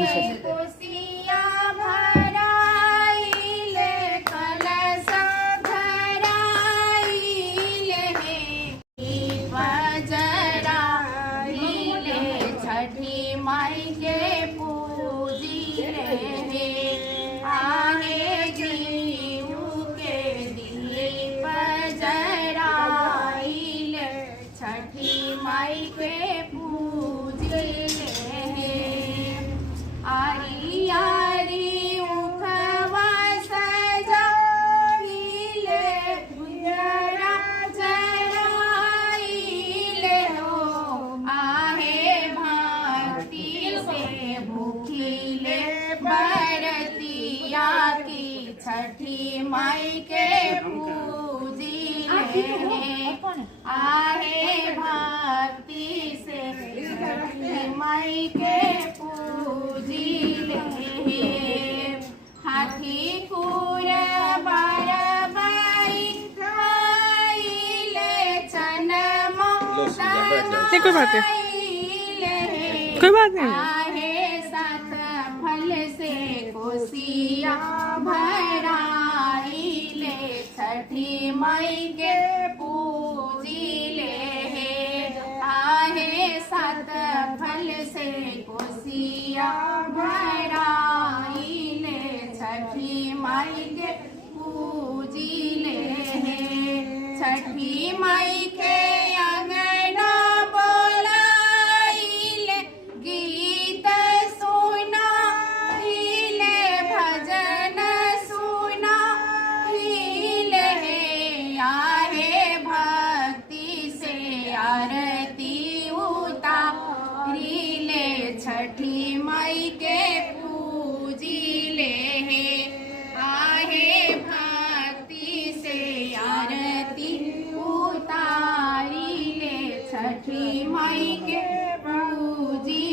में कोसिया भराइले कलश धराइले दीप जराइले छठी माई के पूजिले आहे जीव के दीप जराइले छठी माई के पूजिले आरी आरी उखवा सजाइले गुंजरा जराइले हो आहे भक्ति से भूखिले बरतिया की छठी माई के पूजिले आहे भक्ति से छठी माई के पूजिले हाथी कुर बारबाई खाइले चनमा नहीं, कोई बात नहीं, कोई बात नहीं। आहे सात फल से कोसिया भराइले छठी माई के पूजिले आहे सात फल से कोसिया भराइले छठी माई के पूजिले छठी माई के अंगना बोलाइले गीत सुनाइले भजन सुनाइले आहे भक्ति से आरती उतारिले छठी माई के पूजिले आहे भक्ति से आरती उतारिले छठी माई के पूजी